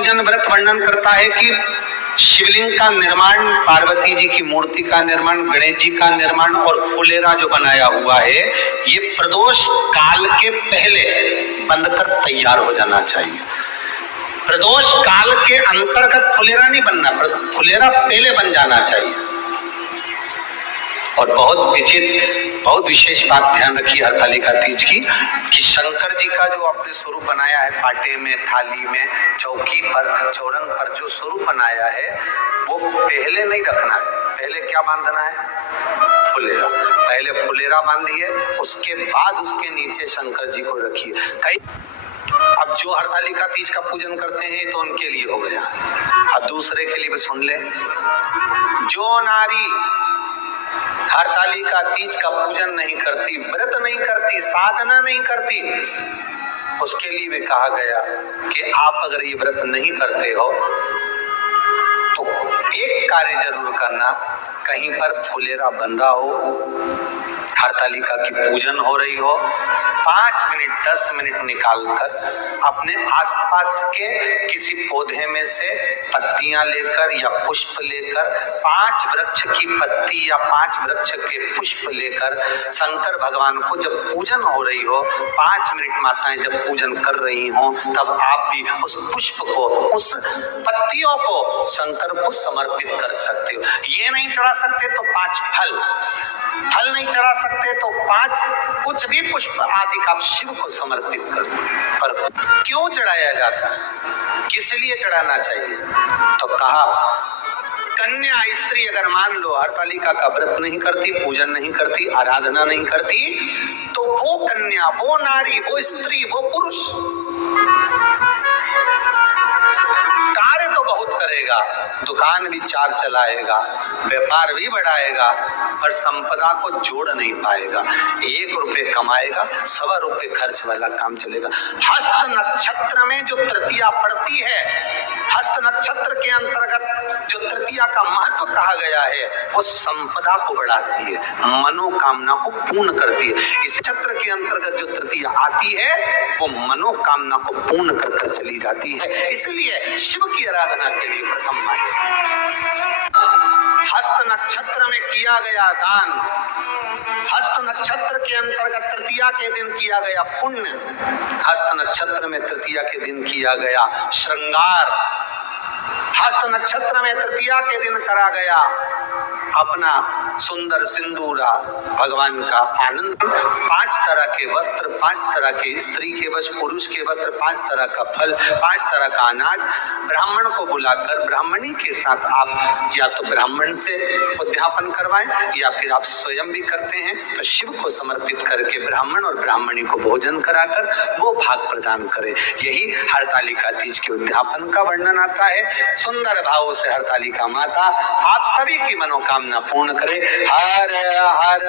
पूजन व्रत वर्णन करता है कि शिवलिंग का निर्माण, पार्वती जी की मूर्ति का निर्माण, गणेश जी का निर्माण और फुलेरा जो बनाया हुआ है, ये प्रदोष काल के पहले बनकर तैयार हो जाना चाहिए। प्रदोष काल के अंतर्गत फुलेरा नहीं बनना, फुलेरा पहले बन जाना चाहिए। और बहुत विशेष बात ध्यान रखिए हरतालिका तीज की, कि शंकर जी का जो आपने स्वरूप बनाया है, पाटे में, थाली में, चौकी पर, चौरंग पर जो स्वरूप बनाया है, वो पहले नहीं रखना है। पहले क्या बांधना है? फुलेरा। पहले फुलेरा बांधिए, उसके बाद उसके नीचे शंकर जी को रखिए। कई अब जो हरतालिका तीज का पूजन करते हैं तो उनके लिए हो गया, अब दूसरे के लिए भी सुन ले। जो नारी हरतालिका तीज का पूजन नहीं करती, व्रत नहीं करती, साधना नहीं करती, उसके लिए भी कहा गया कि आप अगर ये व्रत नहीं करते हो तो एक कार्य जरूर करना, कहीं पर फुलेरा बंधा हो, हरतालिका की पूजन हो रही हो, 5 मिनट 10 मिनट निकालकर अपने आसपास के किसी पौधे में से पत्तियां लेकर या पुष्प लेकर, 5 वृक्ष की पत्ती या 5 वृक्ष के पुष्प लेकर शंकर भगवान को जब पूजन हो रही हो, 5 मिनट माताएं जब पूजन कर रही हो, तब आप भी उस पुष्प को, उस पत्तियों को शंकर को समर्पित कर सकते हो। ये नहीं चढ़ा सकते तो 5 फल नहीं चढ़ा सकते तो 5 कुछ भी पुष्प आदि का आप शिव को समर्पित कर दो। पर क्यों चढ़ाया जाता है, किस लिए चढ़ाना चाहिए? तो कहा कन्या स्त्री अगर मान लो हरतालिका का व्रत नहीं करती, पूजन नहीं करती, आराधना नहीं करती, तो वो कन्या, वो नारी, वो स्त्री, वो पुरुष कार्य तो बहुत करेगा, दुकान भी 4 चलाएगा, व्यापार भी बढ़ाएगा, पर संपदा को जोड़ नहीं पाएगा। 1 रुपए कमाएगा, 1.25 रुपए खर्च वाला काम चलेगा। हस्त नक्षत्र में जो तृतीया पड़ती है, हस्त नक्षत्र के अंतर्गत जो तृतीया का महत्व कहा गया है, वो संपदा को बढ़ाती है, मनोकामना को पूर्ण करती है। इस नक्षत्र के अंतर्गत जो तृतीया आती है, वो मनोकामना को पूर्ण कर चली जाती है। इसलिए शिव की आराधना के लिए प्रथम हस्त नक्षत्र में किया गया दान, हस्त नक्षत्र के अंतर्गत तृतीया के दिन किया गया पुण्य, हस्त नक्षत्र में तृतीया के दिन किया गया श्रृंगार, हस्त नक्षत्र में तृतीया के दिन करा गया अपना सुंदर सिंदूरा, भगवान का आनंद, 5 तरह के वस्त्र, 5 तरह के स्त्री के वस्त्र, पुरुष के वस्त्र, 5 तरह का फल, 5 तरह का अनाज, ब्राह्मण को बुलाकर ब्राह्मणी के साथ आप या तो ब्राह्मण से उद्यापन करवाएं या फिर आप स्वयं भी करते हैं तो शिव को समर्पित करके ब्राह्मण और ब्राह्मणी को भोजन कराकर वो भाग प्रदान करें। यही हरतालिका तीज के उद्यापन का वर्णन आता है। सुंदर भाव से हरतालिका माता आप सभी की मनोकामना पूर्ण करे। हर हर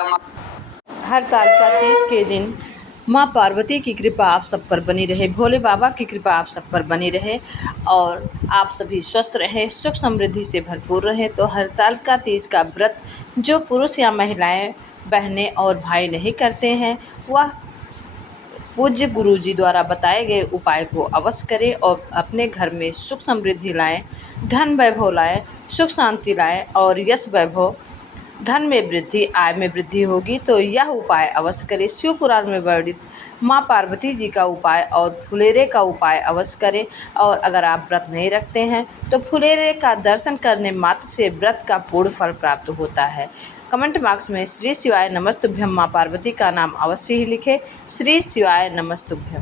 हरतालिका तीज के दिन माँ पार्वती की कृपा आप सब पर बनी रहे, भोले बाबा की कृपा आप सब पर बनी रहे और आप सभी स्वस्थ रहें, सुख समृद्धि से भरपूर रहें। तो हरतालिका तीज का व्रत जो पुरुष या महिलाएं, बहनें और भाई नहीं करते हैं, वह पूज्य गुरुजी द्वारा बताए गए उपाय को अवश्य करें और अपने घर में सुख समृद्धि लाएं, धन वैभव लाएं, सुख शांति लाएं और यश वैभव, धन में वृद्धि, आय में वृद्धि होगी। तो यह उपाय अवश्य करें। शिव पुराण में वर्णित माँ पार्वती जी का उपाय और फुलेरे का उपाय अवश्य करें। और अगर आप व्रत नहीं रखते हैं तो फुलेरे का दर्शन करने मात्र से व्रत का पूर्ण फल प्राप्त होता है। कमेंट बॉक्स में श्री शिवाय नमस्तुभ्यम माँ पार्वती का नाम अवश्य ही लिखें। श्री शिवाय नमस्तुभ्यम।